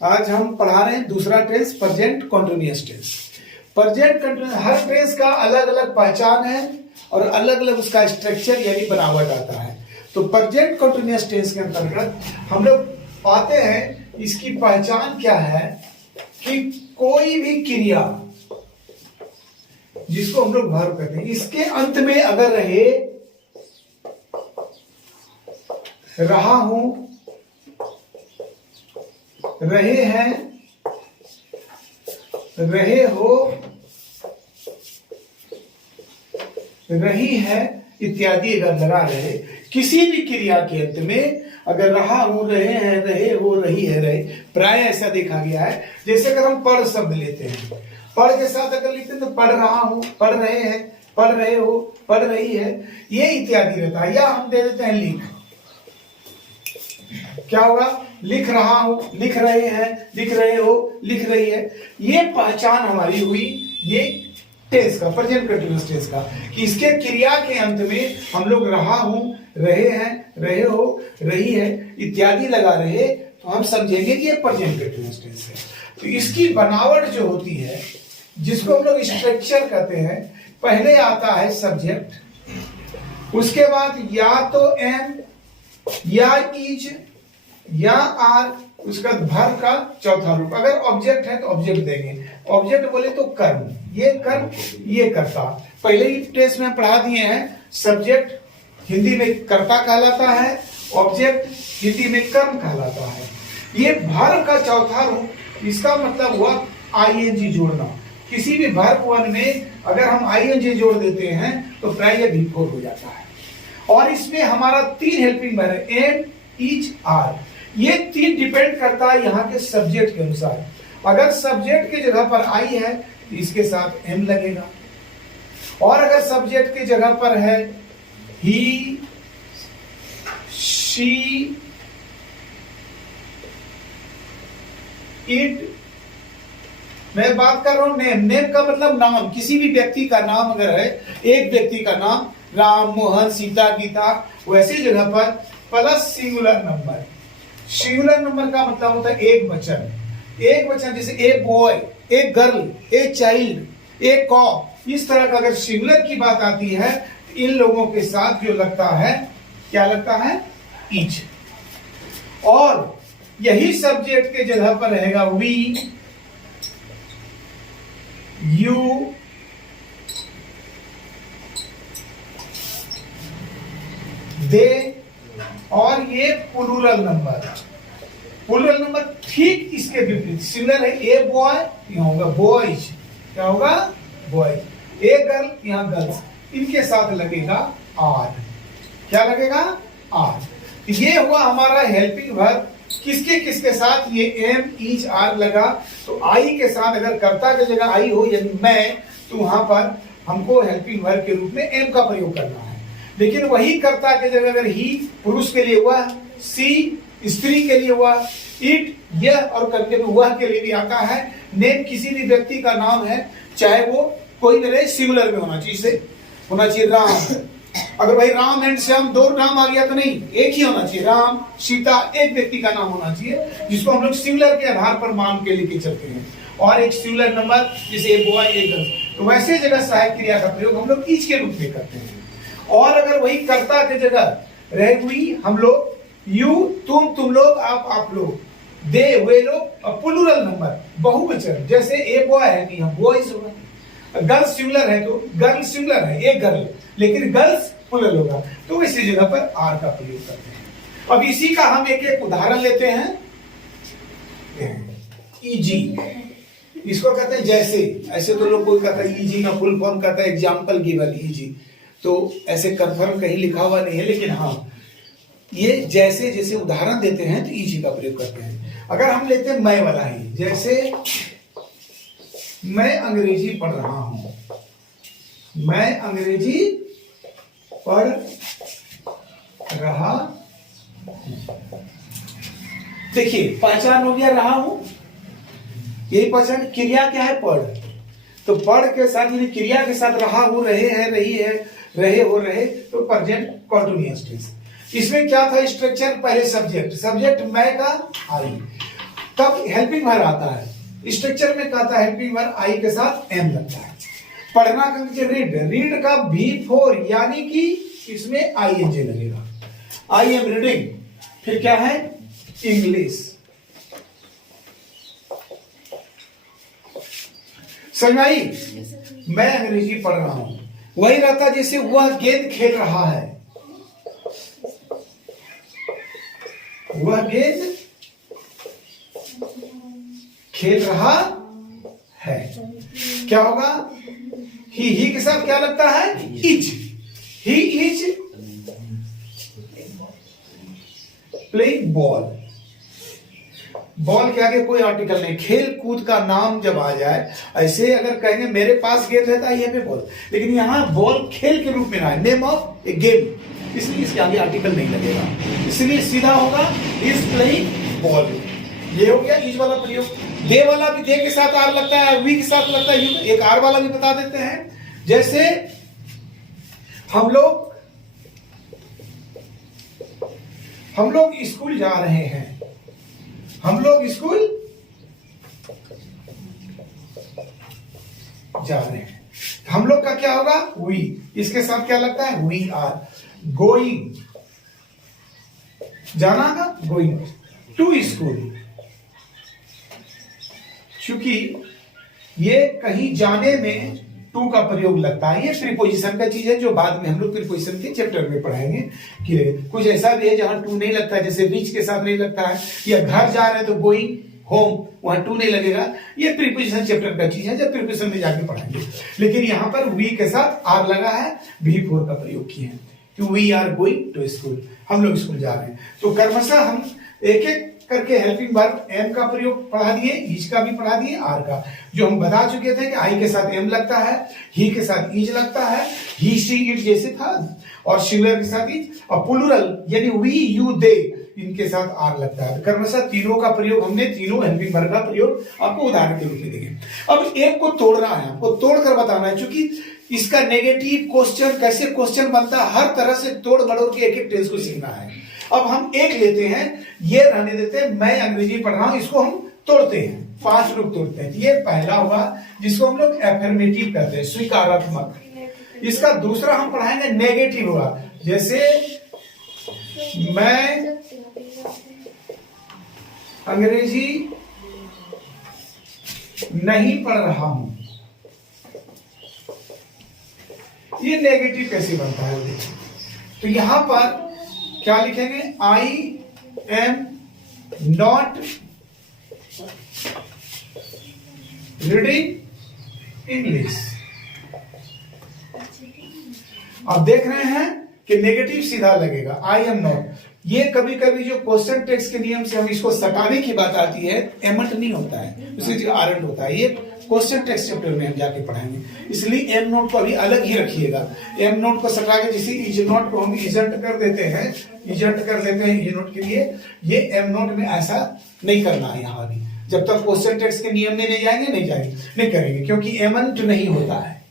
आज हम पढ़ा रहे हैं दूसरा tense, present continuous tense. Present continuous, हर टेंस का अलग अलग पहचान है और अलग अलग उसका स्ट्रक्चर यानी बनावट आता है। तो प्रेजेंट कंटीन्यूअस टेंस के अंतर्गत हम लोग पाते हैं इसकी पहचान क्या है कि कोई भी क्रिया जिसको हम लोग वर्ब कहते हैं, इसके अंत में अगर रहा हूं, रहे हैं, रहे हो, रही है इत्यादि अगर लगा रहे, किसी भी क्रिया के अंत में अगर रहा हूं, रहे हैं, रहे हो, रही है, रहे, प्राय ऐसा देखा गया है। जैसे अगर हम पढ़ शब्द लेते हैं, पढ़ के साथ अगर लिखते हैं तो पढ़ रहा हूं, पढ़ रहे हैं, पढ़ रहे हो, पढ़ रही है, ये इत्यादि रहता है। या हम दे देते हैं लिख, क्या होगा? लिख रहा हूं, लिख रहे हैं, लिख रहे हो, लिख रही है। ये पहचान हमारी हुई ये टेंस का, प्रेजेंट कंटीन्यूअस टेंस का, कि इसके क्रिया के अंत में हम लोग रहा हूं, रहे हैं, रहे हो, रही है इत्यादि लगा रहे तो हम समझेंगे कि ये प्रेजेंट कंटीन्यूअस टेंस है। तो इसकी बनावट जो होती है, जिसको हम लोग स्ट्रक्चर कहते हैं, पहले आता है सब्जेक्ट, उसके बाद या तो एम या इज या आर, उसका वर्ब का चौथा रूप। अगर ऑब्जेक्ट है तो ऑब्जेक्ट देंगे, ऑब्जेक्ट बोले तो कर्म, ये कर्म, ये कर्ता। पहले ही टेस्ट में पढ़ा दिए हैं, सब्जेक्ट हिंदी में कर्ता कहलाता है, ऑब्जेक्ट हिंदी में कर्म कहलाता है। ये वर्ब का चौथा रूप, इसका मतलब हुआ आईएनजी जोड़ना। किसी भी वर्ब वन में अगर हम आईएनजी जोड़ देते हैं तो प्राय ये विफोर हो जाता है। और इसमें हमारा तीन हेल्पिंग वर्ब है, एम, इज, आर। ये तीन डिपेंड करता है यहाँ के सब्जेक्ट के अनुसार। अगर सब्जेक्ट की जगह पर आई है तो इसके साथ एम लगेगा, और अगर सब्जेक्ट की जगह पर है ही, शी, इट, मैं बात कर रहा हूं नेम। नेम का मतलब नाम, किसी भी व्यक्ति का नाम अगर है, एक व्यक्ति का नाम राम, मोहन, सीता, गीता, वैसी जगह पर plus singular number. Singular number का मतलब होता है एक वचन। एक वचन जैसे a boy, a girl, a child, a cow, इस तरह का अगर सिंगुलर की बात आती है तो इन लोगों के साथ जो लगता है, क्या लगता है? इच। और यही सब्जेक्ट के जगह पर रहेगा वी, यू, दे, और ये प्लूरल नंबर। प्लूरल नंबर ठीक इसके विपरीत, सिंगुलर है ए बॉय, यहाँ होगा बॉयज, क्या होगा? बॉयज। ए गर्ल, यहाँ गर्ल्स। इनके साथ लगेगा आर, क्या लगेगा? आर। ये हुआ हमारा हेल्पिंग वर्ब। किसके किसके साथ? ये एम, इज, आर लगा। तो आई के साथ अगर कर्ता की जगह आई हो यानी मैं, तो वहां पर हमको हेल्पिंग वर्ब के रूप में एम का प्रयोग करना है। लेकिन वही कर्ता की जगह अगर ही पुरुष के लिए हुआ, सी स्त्री के लिए हुआ, इट यह, और कभी कभी वह के लिए भी आता है। नेम किसी भी व्यक्ति का नाम है, चाहे वो कोई भी रहे, सिंगुलर में होना चाहिए, इसे होना चाहिए राम। अगर भाई राम एंड श्याम दो नाम आ गया तो नहीं, एक ही होना चाहिए। राम, सीता, एक व्यक्ति का नाम होना चाहिए, जिसको हम लोग सिंगुलर के आधार पर मान के लेके चलते हैं। और एक सिंगुलर नंबर जैसे एक बॉय, एक गर्ल, तो वैसे जगह सहायक क्रिया का प्रयोग हम लोग इच के रूप में करते हैं। और अगर वही कर्ता की जगह रह हुई हम लोग, यू, तुम लोग, आप लोग, दे, वे लोग, और प्लूरल नंबर बहुवचन, जैसे ए बॉय है कि हम बॉयज होगा। गर्ल्स सिंगुलर है तो गर्ल सिंगुलर है, एक गर्ल, लेकिन गर्ल्स प्लूरल होगा, तो इसी जगह पर आर का प्रयोग करते हैं। अब इसी का हम एक एक उदाहरण लेते हैं। इजी, इसको कहते हैं जैसे। ऐसे तो लोग कोई कहता है इजी का फुल फॉर्म कहता है एग्जाम्पल गिवन, इजी। तो ऐसे कंफर्म कहीं लिखा हुआ नहीं है, लेकिन हाँ ये जैसे जैसे उदाहरण देते हैं तो इजी का प्रयोग करते हैं। अगर हम लेते हैं मैं वाला ही, जैसे मैं अंग्रेजी पढ़ रहा हूं, मैं अंग्रेजी पढ़ रहा। देखिए पहचान हो गया, रहा हूं, यही पहचान। क्रिया क्या है? पढ़। तो पढ़ के साथ यानी क्रिया के साथ रहा हूं, रहे हैं, रही है, रहे हो, रहे, तो प्रेजेंट कंटीन्यूअस टेंस। इसमें क्या था स्ट्रक्चर? पहले सब्जेक्ट, सब्जेक्ट मैं का आई, तब हेल्पिंग वर्ब आता है। स्ट्रक्चर में कहता है हेल्पिंग वर्ब आई के साथ एम लगता है। पढ़ना का नीचे रीड, रीड का V4 यानी कि इसमें ING लगेगा। आई एम रीडिंग, फिर क्या है इंग्लिश। समझ आई? मैं अंग्रेजी पढ़ रहा हूं, वही रहता जैसे वह गेंद खेल रहा है, वह गेंद खेल रहा है। क्या होगा? ही के साथ क्या लगता है? Is. He is playing ball. Ball के आगे कोई आर्टिकल नहीं, खेल कूद का नाम जब आ जाए, ऐसे अगर कहेंगे मेरे पास गेंद रहता है ये पे बॉल, लेकिन यहां बॉल खेल के रूप में ना है, नेम ऑफ ए गेम, इसलिए इसके आगे आर्टिकल नहीं लगेगा, इसलिए सीधा होगा इज प्लेइंग बॉल। ये हो गया इज वाला प्रयोग। दे वाला भी दे के साथ आर लगता है, वी के साथ लगता है, एक आर वाला भी बता देते हैं। जैसे हम लोग स्कूल जा रहे हैं, हम लोग स्कूल जा रहे हैं, हम लोग का क्या होगा? वी। इसके साथ क्या लगता है? वी आर गोइंग, जाना ना, गोइंग टू स्कूल। क्योंकि ये कहीं जाने में टू का प्रयोग लगता है, ये प्रीपोजिशन का चीज है जो बाद में हम लोग प्रीपोजिशन के चैप्टर में पढ़ाएंगे कि कुछ ऐसा भी है जहां टू नहीं लगता है, जैसे रीच के साथ नहीं लगता है, या घर जा रहे हैं तो गोइंग होम, वहां टू नहीं लगेगा। ये प्रीपोजिशन चैप्टर का चीज है, जब प्रीपोजिशन में जाके पढ़ाएंगे। लेकिन यहां पर वी के साथ आर लगा है, V4 का प्रयोग किए हैं कि we are going to school, हम लोग स्कूल जा रहे हैं। तो क्रमशः हम एक एक करके हेल्पिंग वर्ब एम का प्रयोग पढ़ा दिए, इज का भी पढ़ा दिए, आर का, जो हम बता चुके थे कि आई के साथ एम लगता है, ही के साथ इज लगता है, ही शी इट जैसे था, और सिंगुलर के साथ इज, और प्लूरल यानी वी यू दे इनके साथ आर लगता है। क्रमशः तीनों का प्रयोग हमने तीनों हेल्पिंग वर्ब का प्रयोग आपको उदाहरण के रूप में देंगे। अब एक को तोड़ना है, आपको तोड़कर बताना है, क्योंकि इसका नेगेटिव क्वेश्चन कैसे क्वेश्चन बनता है, हर तरह से तोड़ मरोड़ के एक एक टेंस को सीखना है। अब हम एक लेते हैं, ये रहने देते हैं, मैं अंग्रेजी पढ़ रहा हूं, इसको हम तोड़ते हैं, 5 लोग तोड़ते हैं। ये पहला हुआ जिसको हम लोग एफर्मेटिव कहते हैं, स्वीकारात्मक। इसका दूसरा हम पढ़ाएंगे नेगेटिव हुआ, जैसे मैं अंग्रेजी नहीं पढ़ रहा हूं, ये नेगेटिव कैसे बनता है देखिए। तो यहां पर क्या लिखेंगे? I am not reading English. अब देख रहे हैं कि नेगेटिव सीधा लगेगा, आई एम नॉट। ये कभी कभी जो क्वेश्चन टेक्स्ट के नियम से हम इसको सटाने की बात आती है, एमंट नहीं होता है, उसकी जगह आरंट होता है। ये क्वेश्चन टेक्स्ट चैप्टर में हम जाके पढ़ाएंगे, इसलिए एम नोट को अभी अलग ही रखिएगा। एम नोट को सटा के जैसे इज नोट को हम इजेंट कर देते हैं, इजेंट कर देते हैं इज नोट के लिए, ये एम नोट में ऐसा नहीं करना है। यहाँ अभी जब तक क्वेश्चन टेक्स्ट के नियम में नहीं जाएंगे नहीं करेंगे, क्योंकि एमंट नहीं होता है,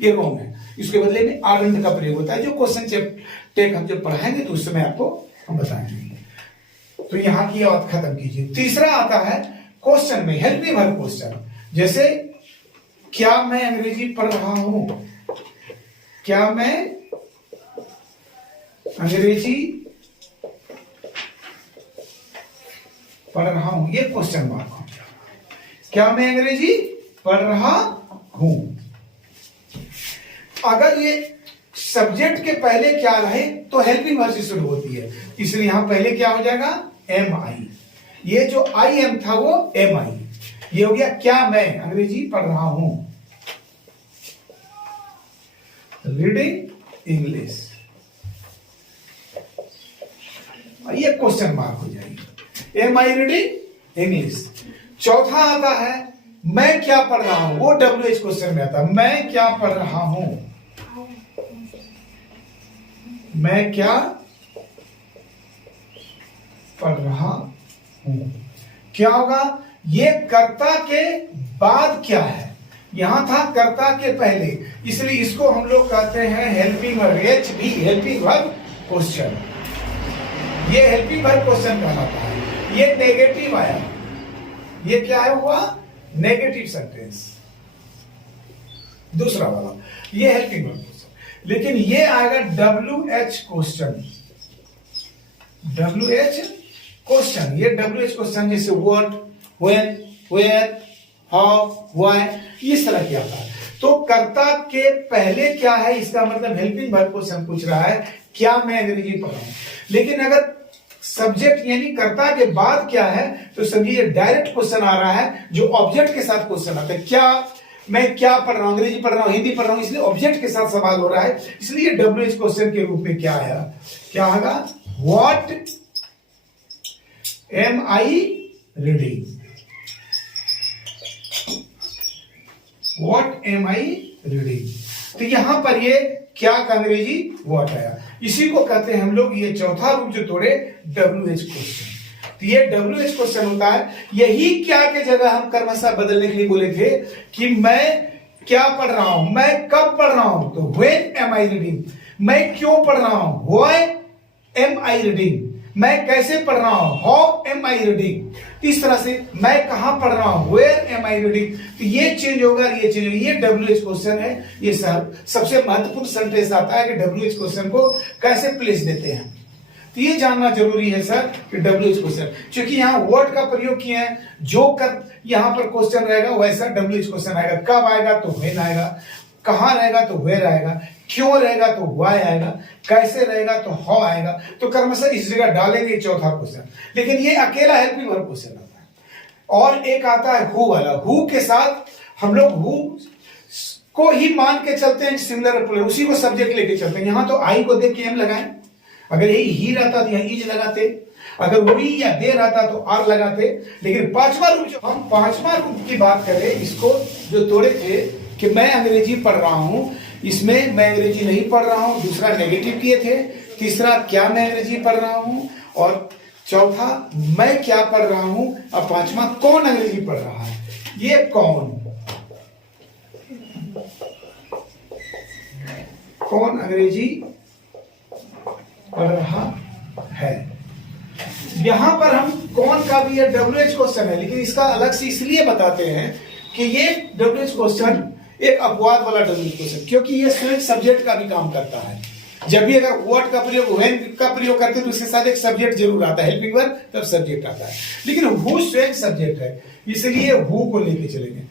ये रॉन्ग है। इसके बदले में आरंट का प्रयोग होता है, जो क्वेश्चन टेक हम जब पढ़ाएंगे तो उस समय आपको हम बताएंगे। तो यहाँ की बात खत्म कीजिए। तीसरा आता है क्वेश्चन में हेल्पिंग वर्ब क्वेश्चन, जैसे क्या मैं अंग्रेजी पढ़ रहा हूं, क्या मैं अंग्रेजी पढ़ रहा हूं, ये क्वेश्चन मार्क हो गया। क्या मैं अंग्रेजी पढ़ रहा हूं, अगर ये सब्जेक्ट के पहले क्या रहे तो हेल्पिंग वर्ब से शुरू होती है, इसलिए यहां पहले क्या हो जाएगा? एम आई। ये जो आई एम था वो एम आई, ये हो गया क्या मैं अंग्रेजी पढ़ रहा हूं, रीडिंग इंग्लिश, ये क्वेश्चन मार्क हो जाएगी, एम आई रीडिंग इंग्लिश। चौथा आता है मैं क्या पढ़ रहा हूं, वो WH क्वेश्चन में आता है, मैं क्या पढ़ रहा हूं, मैं क्या पढ़ रहा हूं। क्या होगा? ये कर्ता के बाद क्या है, यहां था कर्ता के पहले, इसलिए इसको हम लोग कहते हैं helping verb, HV helping verb question. ये हेल्पिंग वर्ब क्वेश्चन कहलाता है। ये नेगेटिव आया, ये क्या है हुआ, नेगेटिव सेंटेंस। दूसरा वाला ये हेल्पिंग वर्ब क्वेश्चन, लेकिन ये आएगा WH क्वेश्चन। WH क्वेश्चन, ये WH क्वेश्चन जैसे what, when, where, how, why, इस तरह की आता है। तो कर्ता के पहले क्या है, इसका मतलब हेल्पिंग वर्ब क्वेश्चन पूछ रहा है क्या मैं अंग्रेजी पढ़ रहा हूं। लेकिन अगर सब्जेक्ट यानी कर्ता के बाद क्या है, तो समझिए डायरेक्ट क्वेश्चन आ रहा है जो ऑब्जेक्ट के साथ क्वेश्चन आता है। क्या मैं क्या पढ़ रहा हूं, अंग्रेजी पढ़ रहा हूं, हिंदी पढ़ रहा हूं, इसलिए ऑब्जेक्ट के साथ सवाल हो रहा है। इसलिए WH क्वेश्चन के रूप में क्या है, क्या होगा, what am I reading, what am I reading. तो यहां पर ये क्या का अंग्रेजी व्हाट आया, इसी को कहते हैं हम लोग, ये चौथा रूप जो तोड़े WH क्वेश्चन। तो ये WH क्वेश्चन होता है। यही क्या के जगह हम क्रमशः बदलने के लिए बोले थे कि मैं क्या पढ़ रहा हूं, मैं कब पढ़ रहा हूं, तो व्हेन एम आई रीडिंग, मैं क्यों पढ़ रहा हूं, व्हाई एम आई रीडिंग, मैं कैसे पढ़ रहा हूं, हाउ एम आई रीडिंग। इस तरह से मैं कहां पढ़ रहा हूं, वेयर एम आई रीडिंग। तो ये चेंज होगा, ये चेंज होगा। ये WH क्वेश्चन है। ये सबसे महत्वपूर्ण सेंटेंस आता है कि WH क्वेश्चन को कैसे प्लेस देते हैं। तो ये जानना जरूरी है सर कि WH क्वेश्चन, क्योंकि यहाँ वर्ड का प्रयोग किए हैं, जो कर यहां पर क्वेश्चन रहेगा वैसा WH क्वेश्चन आएगा। कब आएगा तो व्हेन आएगा, कहां रहेगा तो वेयर आएगा, क्यों रहेगा तो व्हाई आएगा, कैसे रहेगा तो हाउ आएगा। तो क्रमशः इस जगह डालेंगे चौथा क्वेश्चन। लेकिन ये अकेला हेल्पिंग वर्ब क्वेश्चन आता है। और एक आता है हु वाला। हु के साथ हम लोग हु को ही मान के चलते हैं, सिमिलर प्लूरल, उसी को सब्जेक्ट लेके चलते हैं। यहां तो आई को देख के हम लगाएं, अगर यही ही रहता तो यहां इज लगाते, अगर वी या दे रहता तो आर लगाते। लेकिन पांचवा रूप, जो हम पांचवा रूप की बात करें, इसको जो तोड़े थे कि मैं अंग्रेजी पढ़ रहा हूं, इसमें मैं अंग्रेजी नहीं पढ़ रहा हूं, दूसरा नेगेटिव किए थे, तीसरा क्या मैं अंग्रेजी पढ़ रहा हूं, और चौथा मैं क्या पढ़ रहा हूं, और पांचवा कौन अंग्रेजी पढ़ रहा है। ये कौन अंग्रेजी पढ़ रहा है। यहां पर हम कौन का भी ये WH क्वेश्चन है, लेकिन इसका अलग से इसलिए बताते हैं कि ये WH क्वेश्चन एक अपवाद वाला WH क्वेश्चन, क्योंकि ये स्वयं सब्जेक्ट का भी काम करता है। जब भी अगर व्हाट का प्रयोग, व्हेन का प्रयोग करते हैं तो उसके साथ एक सब्जेक्ट जरूर आता है, हेल्पिंग वर्ब तब सब्जेक्ट आता है। लेकिन हु स्वयं सब्जेक्ट है, इसलिए हु को लेके चलेंगे।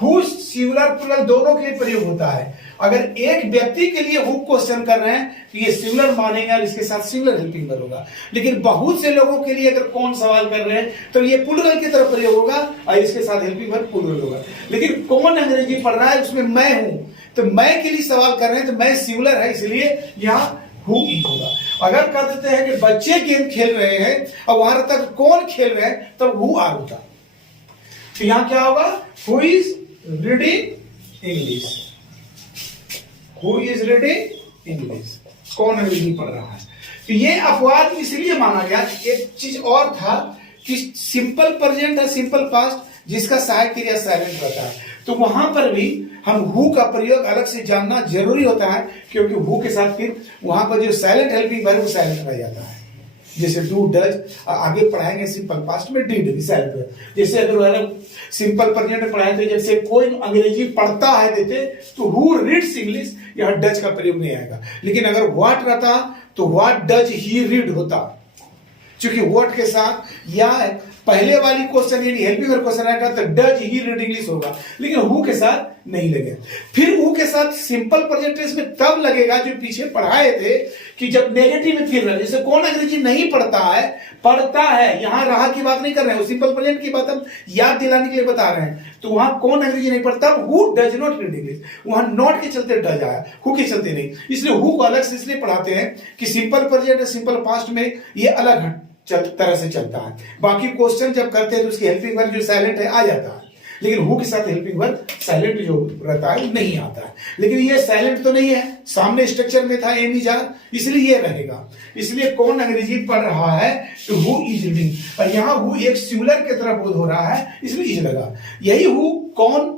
हु सिंगुलर प्लूरल दोनों के लिए प्रयोग होता है। अगर एक व्यक्ति के लिए हु क्वेश्चन कर रहे हैं तो ये सिंगुलर मानेंगे और इसके साथ सिंगुलर हेल्पिंग वर्ब होगा। लेकिन बहुत से लोगों के लिए अगर कौन सवाल कर रहे हैं तो ये प्लूरल की तरफ प्रयोग होगा और इसके साथ हेल्पिंग वर्ब प्लूरल होगा। लेकिन कौन अंग्रेजी पढ़ रहा है, उसमें मैं हूं, तो मैं के लिए सवाल कर रहे हैं तो मैं सिंगुलर है, इसलिए यहां हु इज होगा। अगर कह देते हैं कि बच्चे गेम खेल रहे हैं और वहां तक कौन खेल रहे हैं, तब हु आर होता। तो यहां क्या होगा, who is reading English, who is reading English, कौन अंग्रेजी पढ़ रहा है। तो ये अपवाद इसलिए माना गया। एक चीज और था कि सिंपल प्रेजेंट है, सिंपल पास्ट, जिसका सहायक क्रिया साइलेंट रहता है, तो वहां पर भी हम हु का प्रयोग अलग से जानना जरूरी होता है, क्योंकि हु के साथ फिर वहां पर जो साइलेंट हेल्पिंग वर्ब वो साइलेंट रह जाता है। जैसे डू, डज, आगे पढ़ाएंगे सिंपल पास्ट में डिड साइलेंट। जैसे अगर सिंपल प्रेजेंट में पढ़ाए तो जैसे कोई अंग्रेजी पढ़ता है देते तो हु रीड्स इंग्लिश, यहां डज का प्रयोग नहीं आएगा। लेकिन अगर व्हाट रहता तो व्हाट डज ही रीड होता, क्योंकि व्हाट के साथ या पहले वाली क्वेश्चन यानी हेल्पिंग वर्ब क्वेश्चन आएगा तो डज ही रीड इंग्लिश होगा, लेकिन हु के साथ नहीं लगेगा। फिर हु के साथ सिंपल प्रेजेंट टेंस में तब लगेगा जो पीछे पढ़ाए थे कि जब नेगेटिव में फिर रहा, जैसे कौन अंग्रेजी नहीं पढ़ता है, पढ़ता है, यहां रहा की बात नहीं कर रहे हैं, सिंपल प्रेजेंट की बात हम याद दिलाने के लिए बता रहे हैं। तो वहां कौन अंग्रेजी नहीं पढ़ता, who does not read English, वहां नॉट के चलते डज आया, हु के चलते नहीं। इसलिए हु को अलग से इसलिए पढ़ाते हैं कि सिंपल प्रेजेंट और सिंपल पास्ट में ये अलग तरह से चलता है। बाकी क्वेश्चन जब करते हैं तो उसकी हेल्पिंग वर्ब जो साइलेंट है आ जाता है, लेकिन हु के साथ हेल्पिंग वर्ब साइलेंट जो रहता है नहीं आता है। लेकिन ये साइलेंट तो नहीं है, सामने स्ट्रक्चर में था एम इज आर, इसलिए ये रहेगा। इसलिए कौन अंग्रेजी पढ़ रहा है तो हु इज रीडिंग, और यहां हु एक सिंगुलर की तरफ बोध हो रहा है, इसलिए इज लगा। यही हु कौन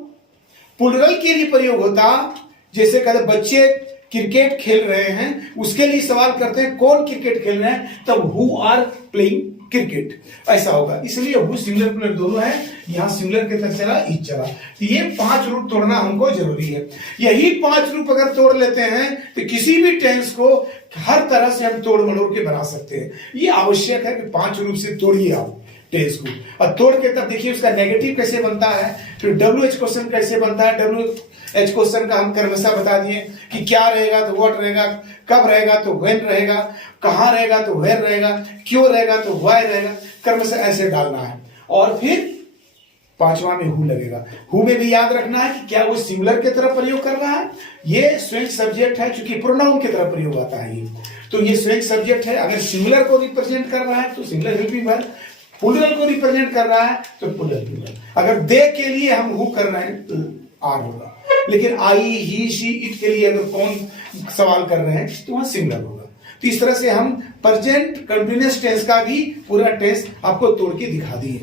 प्लूरल के लिए प्रयोग होता, जैसे कहते बच्चे क्रिकेट खेल रहे हैं, उसके लिए सवाल करते हैं कौन क्रिकेट खेल रहे हैं, तब हु आर प्लेइंग क्रिकेट, ऐसा होगा। इसलिए हु सिंगुलर प्लूरल दोनों है, यहाँ सिंगुलर के तरफ चला, इज चला। तो ये 5 रूप तोड़ना हमको जरूरी है। यही 5 रूप अगर तोड़ लेते हैं तो किसी भी टेंस को हर तरह से हम तोड़ मरोड़ के बना सकते हैं। ये आवश्यक है कि 5 रूप से तोड़िए आप टेंस को, और तोड़ के तब देखिए उसका नेगेटिव कैसे बनता है, फिर WH क्वेश्चन कैसे बनता है। WH क्वेश्चन का हम क्रमशः बता दिए कि क्या रहेगा तो व्हाट रहेगा, कब रहेगा तो व्हेन रहेगा, कहां रहेगा तो वेयर रहेगा, क्यों रहेगा तो व्हाई रहेगा, क्रमशः ऐसे डालना है। और फिर 5वां में हु लगेगा। हु में भी याद रखना है कि क्या वो सिंगुलर की तरफ प्रयोग कर रहा है, ये स्वयं सब्जेक्ट है, चूंकि प्रोनाउन की तरफ प्रयोग आता है ये, तो ये स्वयं सब्जेक्ट है। अगर सिंगुलर को रिप्रेजेंट कर रहा है तो singular will be verb, plural को रिप्रेजेंट कर रहा है तो प्लूरल प्लूरल। अगर दे के लिए हम हु कर रहे हैं तो आर होगा, लेकिन आई, ही, शी, इट के लिए अगर कौन सवाल कर रहे हैं तो वहां सिंगुलर होगा। तो इस तरह से हम प्रेजेंट कंटिन्यूअस टेंस का भी पूरा टेंस आपको तोड़ के दिखा दिए।